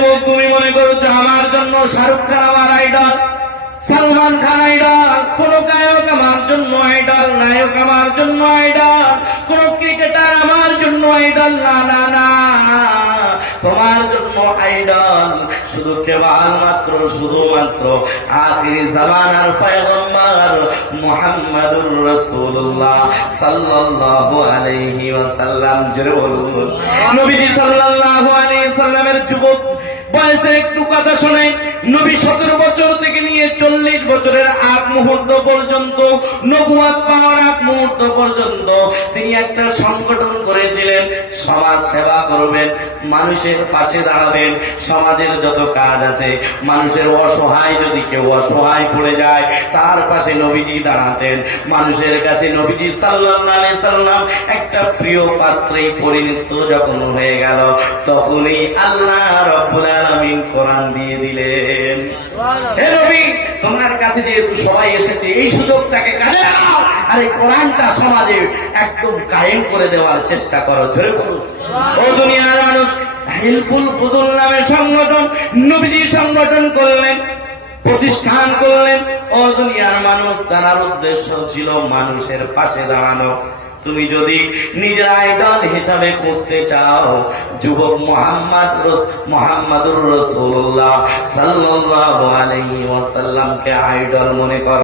যুবক তুমি মনে করছো আমার জন্য শাহরুখ খান আমার আইডল, সালমান খান আইডল, কোন গায়ক আমার জন্য আইডল, নায়ক আমার জন্য আইডল, কোন ক্রিকেটার আমার জন্য আইডল, না না না, তোমার জন্য আইডল শুধু কেবলমাত্র শুধুমাত্র আখিরি জামানার পয়গম্বর মুহাম্মদুর রাসূলুল্লাহ সাল্লাল্লাহু আলাইহি ওয়াসাল্লাম। জোরে বলুন নবীজি সাল্লাল্লাহু আলাইহি ওয়াসাল্লামের যুবক বয়সের একটু কথা শুনে, নবী 17 বছর থেকে নিয়ে 40 বছরের আগ মুহূর্ত পর্যন্ত, নবুয়ত পাওয়ার আগ মুহূর্ত পর্যন্ত তিনি একটা সংগঠন করেছিলেন। সমাজ সেবা করবেন, মানুষের পাশে দাঁড়াবেন, সমাজের যত কাজ আছে, মানুষের অসহায় যদি কেউ অসহায় পড়ে যায় তার পাশে নবীজি দাঁড়াতেন। মানুষের কাছে নবীজি সাল্লাল্লাহু আলাইহি সাল্লাম একটা প্রিয় পাত্রেই পরিণত যখন হয়ে গেল, তখনই আল্লাহ রাব্বুল আলামিন কোরআন দিয়ে দিলেন, হে নবী তোমার কাছে যেহেতু সবাই এসেছে এই সুযোগটাকে কাজে লাগাও আর এই কোরআনটা সমাজে একদম কায়েম করে দেওয়ার চেষ্টা করো। জোরে বলুন। ও দুনিয়ার মানুষ, হিলফুল ফুজুল নামে সংগঠন নবীজি সংগঠন করলেন, প্রতিষ্ঠান করলেন। ও দুনিয়ার মানুষ, তার উদ্দেশ্য ছিল মানুষের পাশে দাঁড়ানো। তুমি যদি নিজের আইডল হিসাবে খুঁজতে চাও, যুবক মুহাম্মাদুর রাসূলুল্লাহ সাল্লাল্লাহু আলাইহি ওয়াসাল্লামকে আইডল মনে করো।